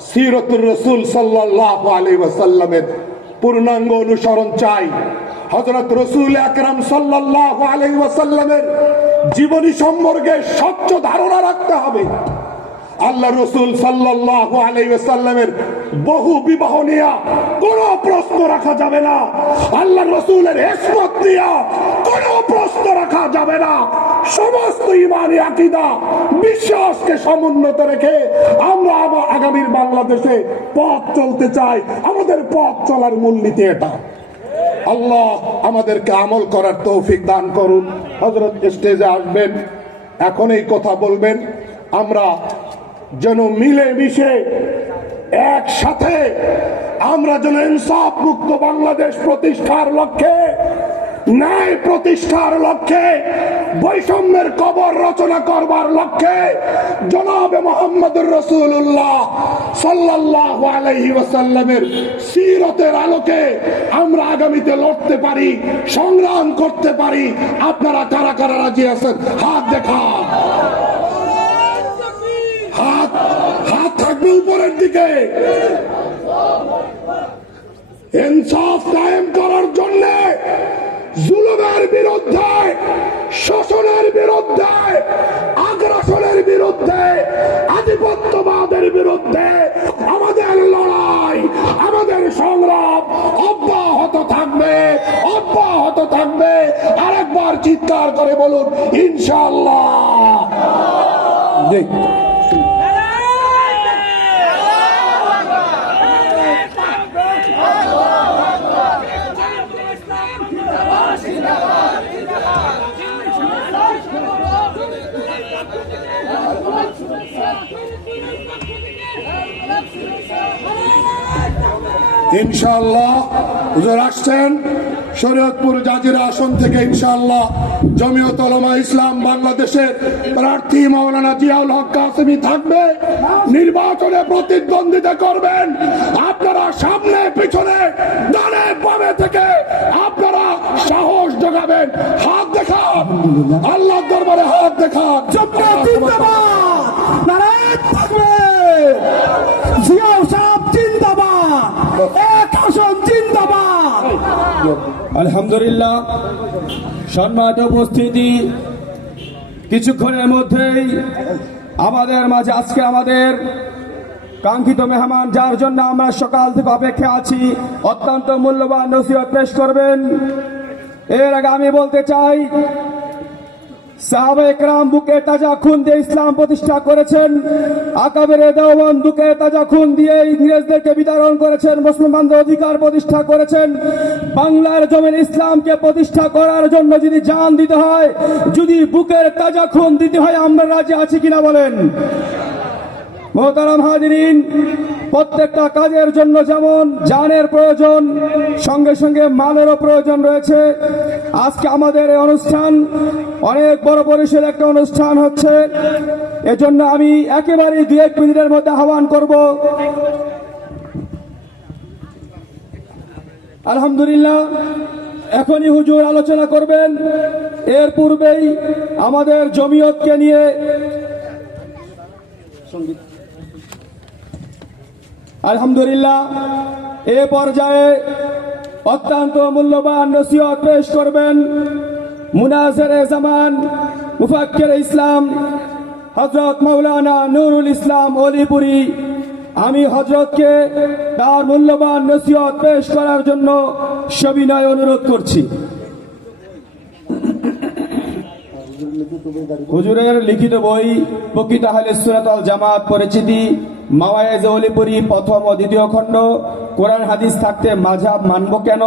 সিরতুর রসুল সাল্লাহ আলী ওয়াসাল্লামের পূর্ণাঙ্গ অনুসরণ চাই। হজরত রসুল আকরাম সাল্লাহ আলী ওয়াসাল্লামের জীবনী সম্পর্কে স্বচ্ছ ধারণা রাখতে হবে। আল্লাহ রসুল সাল্লাহ আলাইসাল্লামের বহু বিবাহ নিয়া কোন প্রশ্ন রাখা যাবে না। আল্লাহ রসুলের হেসমত নিয়া কোন প্রশ্ন রাখা যাবে না। সমস্ত ইমানি আকিদা বিশ্বাসকে সমুন্নত রেখে আমরা আবার আগামীর বাংলাদেশে পথ চলতে চাই। আমাদের পথ চলার মূলনীতি এটা। আল্লাহ আমাদেরকে আমল করার তৌফিক দান করুন। হজরত স্টেজে আসবেন, এখন এই কথা বলবেন, আমরা যেন মিলে মিশে একসাথে, আমরা যেন ইনসাফ মুক্ত বাংলাদেশ প্রতিষ্ঠার লক্ষ্যে, ন্যায় প্রতিষ্ঠার লক্ষ্যে বৈষম্যের কবর রচনা করবার লক্ষ্যে জনাবে মোহাম্মদুর রসুল্লাহ সাল্লাহ আলহি ওয়াসাল্লামের সিরতের আলোকে আমরা আগামীতে লড়তে পারি, সংগ্রাম করতে পারি। আপনারা কারা কারা রাজি আছেন? হাত দেখান হাত হাত থাকবে উপরের দিকে। ইনসাফ কায়েম করার জন্য জুলুমের বিরুদ্ধে শোষণের বিরুদ্ধে, আগ্রাসনের বিরুদ্ধে, আধিপত্যবাদের বিরুদ্ধে আমাদের লড়াই, আমাদের সংগ্রাম অব্যাহত থাকবে অব্যাহত থাকবে। আরেকবার চিৎকার করে বলুন ইনশাল্লাহ আসন থেকে জমিয়ত ইসলাম বাংলাদেশের প্রার্থী থাকবে। নির্বাচনে প্রতিদ্বন্দ্বিতা করবেন। আপনারা সামনে পিছনে, ডানে বামে থেকে আপনারা সাহস জোগাবেন। হাত দেখান। আল্লাহ দরবারে হাত দেখান। আলহামদুলিল্লাহ, সম্মানিত উপস্থিতি। কিছুক্ষণের মধ্যেই আমাদের মাঝে আজকে আমাদের কাঙ্ক্ষিত মেহমান, যার জন্য আমরা সকাল থেকে অপেক্ষা আছি, অত্যন্ত মূল্যবান নসিহত পেশ করবেন। এর আগে আমি বলতে চাই সাহাবা একরাম বুকে তাজা খুন দিয়ে ইসলাম প্রতিষ্ঠা করেছেন। তাজা খুন দিয়ে ইংরেজদেরকে বিতরণ করেছেন, মুসলমানদের অধিকার প্রতিষ্ঠা করেছেন। বাংলার জমিন ইসলামকে প্রতিষ্ঠা করার জন্য যদি জান দিতে হয়, যদি বুকের তাজা খুন দিতে হয়, আমরা আছি বলেন? হাজিরিন, প্রত্যেকটা কাজের জন্য যেমন জানের প্রয়োজন, সঙ্গে সঙ্গে মালেরও প্রয়োজন রয়েছে। আজকে আমাদের এই অনুষ্ঠান অনেক বড় পরিসর একটা অনুষ্ঠান হচ্ছে। এজন্য আমি একেবারেই দু এক মিনিটের মধ্যে আহ্বান করব। আলহামদুলিল্লাহ, এখনই হুজুর আলোচনা করবেন। এর পূর্বেই আমাদের জমিয়তকে নিয়ে আলহামদুলিল্লাহ, এ পর্যায়ে অত্যন্ত মূল্যবান নসিহত পেশ করবেন মুনাজের জামান, মুফাক্কের ইসলাম হজরত মৌলানা নুরুল ইসলাম অলিপুরি। আমি হজরতকে তার মূল্যবান নসিহত পেশ করার জন্য সবিনয় অনুরোধ করছি। হুজুরের লিখিত বই প্রকৃত আহলে সুরাত জামাত পরিচিতি। মাওয়ায়েজ অলিপুরি প্রথম ও দ্বিতীয় খণ্ড। কোরআন হাদিস থাকতে মাঝাব মানব কেন?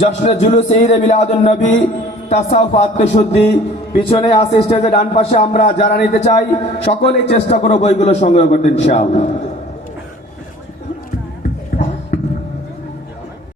জশ্ন জুলুস ঈদ মিলাদুল নবী তাসাউফ আত্মশুদ্ধি পিছনে আসে স্টেজে ডান পাশে আমরা যারা নিতে চাই, সকলেই চেষ্টা করো বইগুলো সংগ্রহ করতে, ইনশাআল্লাহ।